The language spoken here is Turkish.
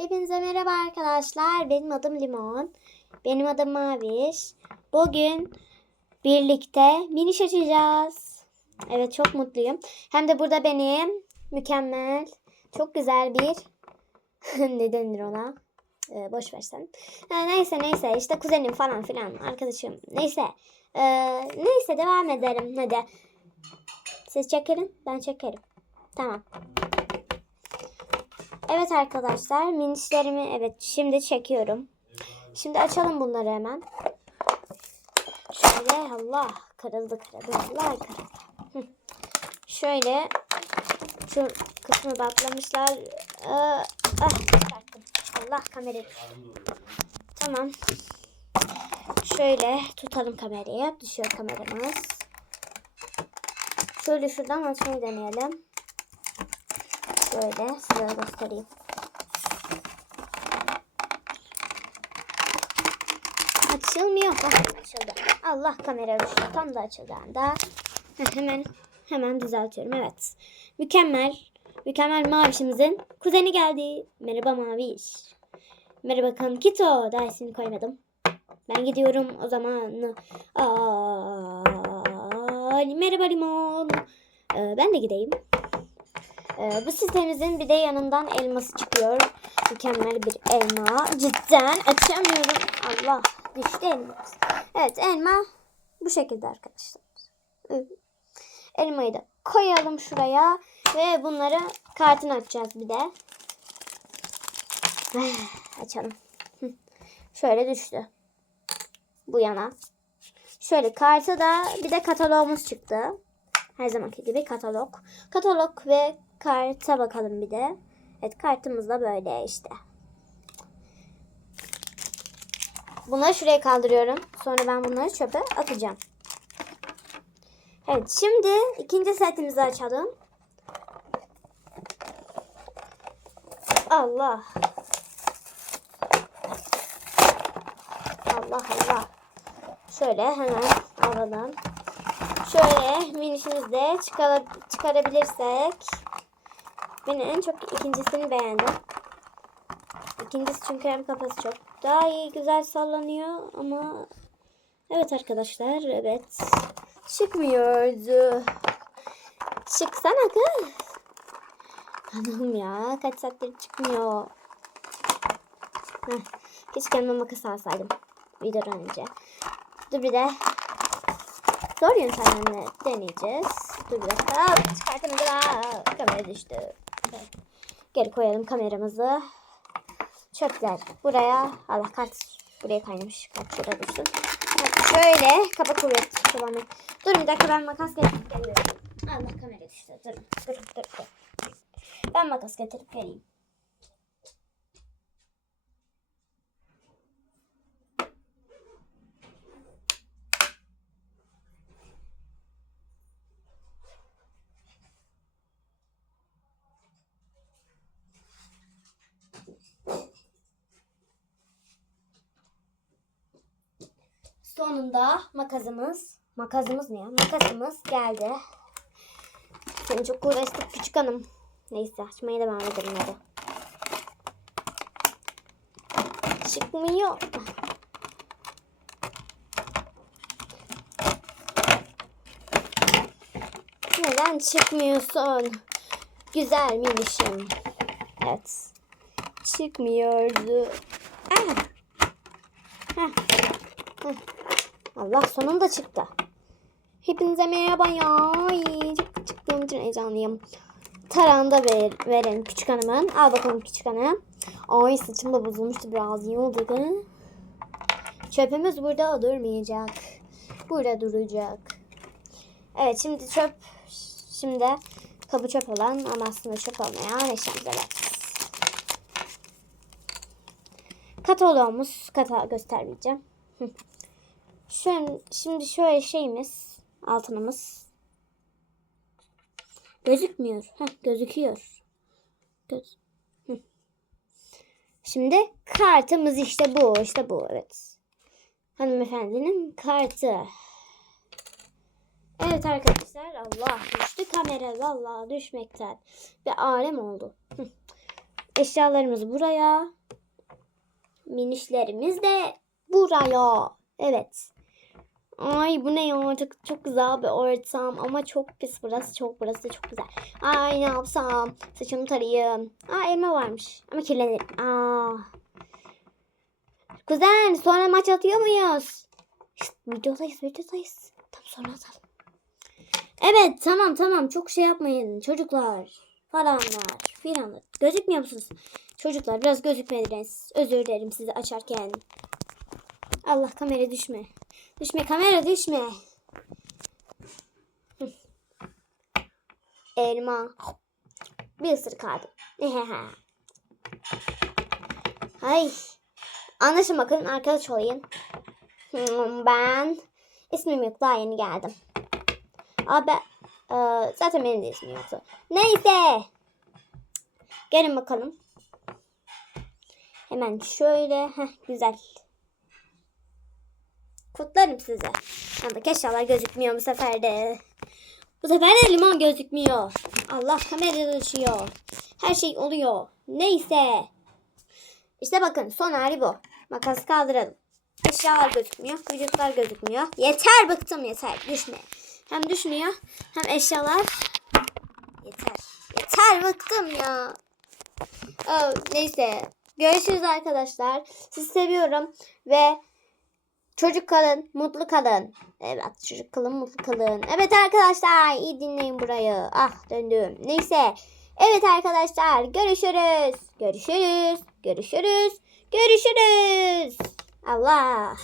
Hepinize merhaba arkadaşlar. Benim adım Limon. Benim adım Maviş. Bugün birlikte miniş açacağız. Evet çok mutluyum. Hem de burada benim mükemmel, çok güzel bir ne denir ona? Ee, boş ver sen. Ha, neyse neyse işte kuzenim falan filan arkadaşım. Neyse. Ee, neyse devam edelim hadi. Siz çekelim ben çekerim. Tamam. Evet arkadaşlar minişlerimi evet şimdi çekiyorum. Şimdi açalım bunları hemen. Şöyle Allah kırıldı kırıldı Allah kırıldı. Şöyle şu kısmı baklamışlar. Ee, ah. Allah kamerayı. Tamam. Şöyle tutalım kamerayı. Düşüyor kameramız. Şöyle şuradan açmayı deneyelim. Şöyle size göstereyim. Açılmıyor. Hah, açıldı. Allah kamera düştü. Tam da açıldı anda. Hemen hemen düzeltiyorum. Evet. Mükemmel. Mükemmel mavişimizin kuzeni geldi. Merhaba maviş. Merhaba Kankito. Daha ismini koymadım. Ben gidiyorum o zaman. Aa, merhaba limon. Ee, ben de gideyim. Ee, bu sitemizin bir de yanından elması çıkıyor. Mükemmel bir elma. Cidden açamıyorum. Allah düştü elmamız. Evet elma bu şekilde arkadaşlar. Elmayı da koyalım şuraya. Ve bunları kartını açacağız bir de. Açalım. Şöyle düştü. Bu yana. Şöyle kartı da bir de kataloğumuz çıktı. Her zamanki gibi katalog. Katalog ve karta bakalım bir de. Evet kartımız da böyle işte. Bunları şuraya kaldırıyorum. Sonra ben bunları çöpe atacağım. Evet şimdi ikinci setimizi açalım. Allah. Allah Allah. Şöyle hemen alalım. Şöyle minişimizi de çıkar çıkarabilirsek. Ben en çok ikincisini beğendim. İkincisi çünkü hem kafası çok daha iyi güzel sallanıyor ama evet arkadaşlar evet çıkmıyordu. Çıksana kız. Anam ya kaç saattir çıkmıyor. Heh, keşke yanıma makas alsaydım videodan önce. Dur bir de zor yöntemlerle deneyeceğiz. Dur bir dakika. Çıkartamadım. Aa, Kamera düştü. Geri koyalım kameramızı. Çöpler buraya. Allah kart buraya kaynamış. Kart dursun. Evet, şöyle kaba kuvvet kullanmak. Dur bir dakika ben makas getirip geliyorum. Allah kamera düştü. Dur dur dur. dur. Ben makas getirip geleyim. Sonunda makasımız, makasımız ne ya? Makasımız geldi. Seni çok uğraştık küçük hanım. Neyse açmaya devam edelim hadi. Çıkmıyor. Neden çıkmıyorsun? Güzel minişim. Evet. Çıkmıyordu. Ah. Heh. Heh. Allah sonunda çıktı. Hepinize merhaba ya. Çok çıktığım için heyecanlıyım. Tarağında ver, verin küçük hanımın. Al bakalım küçük hanım. Ay saçım da bozulmuştu biraz. İyi oldu da. Çöpümüz burada durmayacak. Burada duracak. Evet şimdi çöp. Şimdi kabı çöp olan ama aslında çöp olmayan evet. Kataloğumuz kata göstermeyeceğim. Şu, şimdi şöyle şeyimiz altınımız gözükmüyor. Heh, gözüküyor. Göz. Şimdi kartımız işte bu. işte bu evet. Hanımefendinin kartı. Evet arkadaşlar Allah düştü kamera vallahi düşmekten bir alem oldu. Eşyalarımız buraya. Minişlerimiz de buraya. Evet. Ay bu ne ya çok, çok güzel bir ortam ama çok pis burası çok burası da çok güzel. Ay ne yapsam saçımı tarayayım. Aa elma varmış ama kirlenirim. Aa. Kuzen sonra maç atıyor muyuz? Şşt, videodayız videodayız. Tam sonra atalım. Evet tamam tamam çok şey yapmayın çocuklar falan var filan. Gözükmüyor musunuz? Çocuklar biraz gözükmediniz. Özür dilerim sizi açarken. Allah kamera düşme. Düşme kamera düşme. Elma. Bir ısırık aldım. Ay. Anlaşın bakın arkadaş olayım. Hmm, Ben ismim yok daha yeni geldim. Abi eee, zaten benim de ismim yoktu. Neyse. Gelin bakalım. Hemen şöyle. Heh, güzel. Kutlarım size. Yandaki eşyalar gözükmüyor bu sefer de. Bu sefer de limon gözükmüyor. Allah kamerada düşüyor. Her şey oluyor. Neyse. İşte bakın son hali bu. Makas kaldıralım. Eşyalar gözükmüyor. Vücutlar gözükmüyor. Yeter bıktım yeter. Düşme. Hem düşmüyor hem eşyalar. Yeter. Yeter bıktım ya. Oh, neyse. Görüşürüz arkadaşlar. Sizi seviyorum ve çocuk kalın, mutlu kalın. Evet, çocuk kalın, mutlu kalın. Evet arkadaşlar, iyi dinleyin burayı. Ah, döndüm. Neyse. Evet arkadaşlar, görüşürüz. Görüşürüz. Görüşürüz. Görüşürüz. Allah.